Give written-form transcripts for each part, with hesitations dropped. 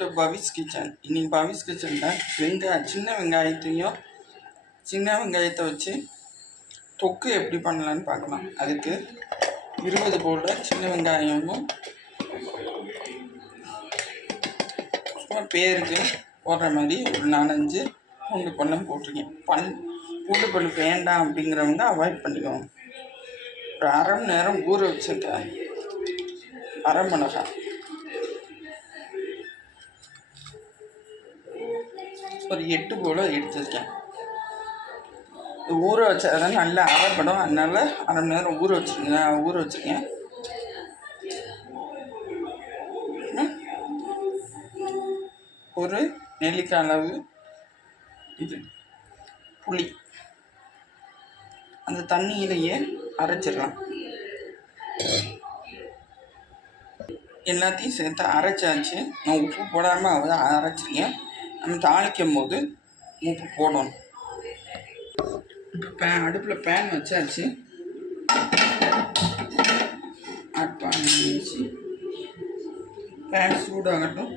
To Pavis kitchen. இன்னைக்கு பவிஸ் கிச்சனில் சின்ன வெங்காயத்தை வச்சு தொக்கு எப்படி பண்ணலான்னு பார்க்கலாம். அதுக்கு 20 போல் சின்ன வெங்காயமும் சும்மா பேருக்கு போடுற மாதிரி ஒரு 4-5 பூண்டு பல்லும் போட்டிருக்கேன். பூண்டு பல் வேண்டாம் அப்படிங்கிறவங்க அவாய்ட் பண்ணிக்கோங்க. ஒரு அரை மணி நேரம் ஊற வச்சுருக்கேன். அரை மிளகாய், ஒரு 8 போல் எடுத்துருக்கேன். ஊற வச்சா நல்லா அரைப்படும், அதனால அரை மணி நேரம் ஊற வச்சுருக்கேன். ஒரு நெல்லிக்காய் அளவு புளி அந்த தண்ணியிலேயே அரைச்சிடலாம். எல்லாத்தையும் சேர்த்து அரைச்சாச்சு. நான் உப்பு போடாமல் அரைச்சிருக்கேன். நம்ம தாளிக்கும் போது உப்பு போடணும். இப்போ அடுப்பில் பேன் வச்சாச்சு. வச்சு பேன் சூடாகட்டும்.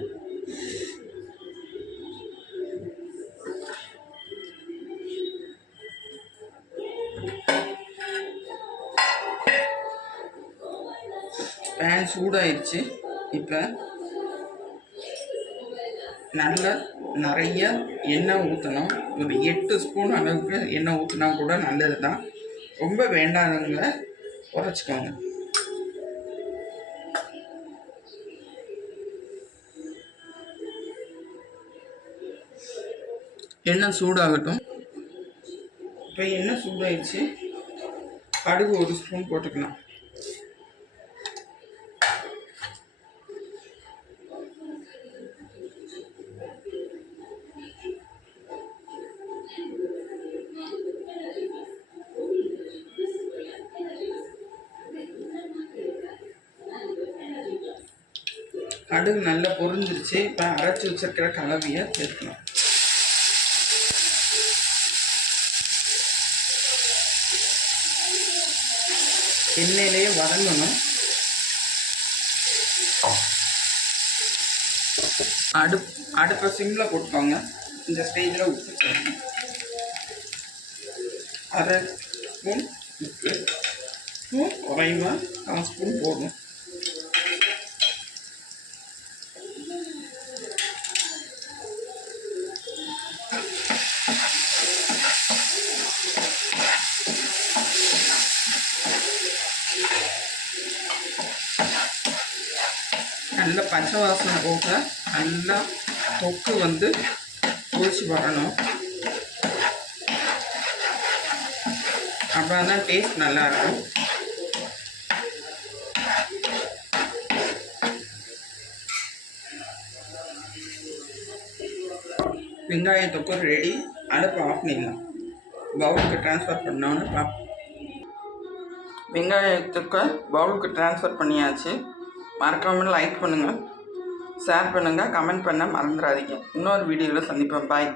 பேன் சூடாயிடுச்சு. இப்போ நல்லா நிறைய எண்ணெய் ஊற்றணும். ஒரு 8 ஸ்பூன் அளவுக்கு எண்ணெய் ஊற்றினா கூட நல்லது தான். ரொம்ப வேண்டாதவங்க குறைச்சிக்கோங்க. எண்ணெய் சூடாகட்டும். இப்போ எண்ணெய் சூடாயிடுச்சு. கடுகு 1 ஸ்பூன் போட்டுக்கலாம். கடுகு நல்லா பொரிஞ்சிருச்சு. இப்போ அரைச்சி வச்சிருக்கிற கலவையை சேர்க்கணும். எண்ணெயிலேயே வதங்கணும். அடுப்பை சிம்மில் போட்டுக்கோங்க. இந்த ஸ்டேஜில் உப்பு சேர்க்கணும். அரை ஸ்பூன் உப்பு, குறைவாக 1 ஸ்பூன் போதும். நல்லா பச்சை வாசனை போக நல்லா தொக்கு பொரிச்சு வரணும். அப்போ தான் டேஸ்ட் நல்லாயிருக்கும். வெங்காய தொக்கு ரெடி. அடுப்பு ஆஃப் பண்ணிடலாம். பவுலுக்கு ட்ரான்ஸ்ஃபர் பண்ணோன்னு வெங்காயத்துக்கு பவுலுக்கு ட்ரான்ஸ்ஃபர் பண்ணியாச்சு. மறக்காமல் லைக் பண்ணுங்கள், ஷேர் பண்ணுங்கள், கமெண்ட் பண்ண மறந்துடாதீங்க. இன்னொரு வீடியோவில் சந்திப்போம். பாய்.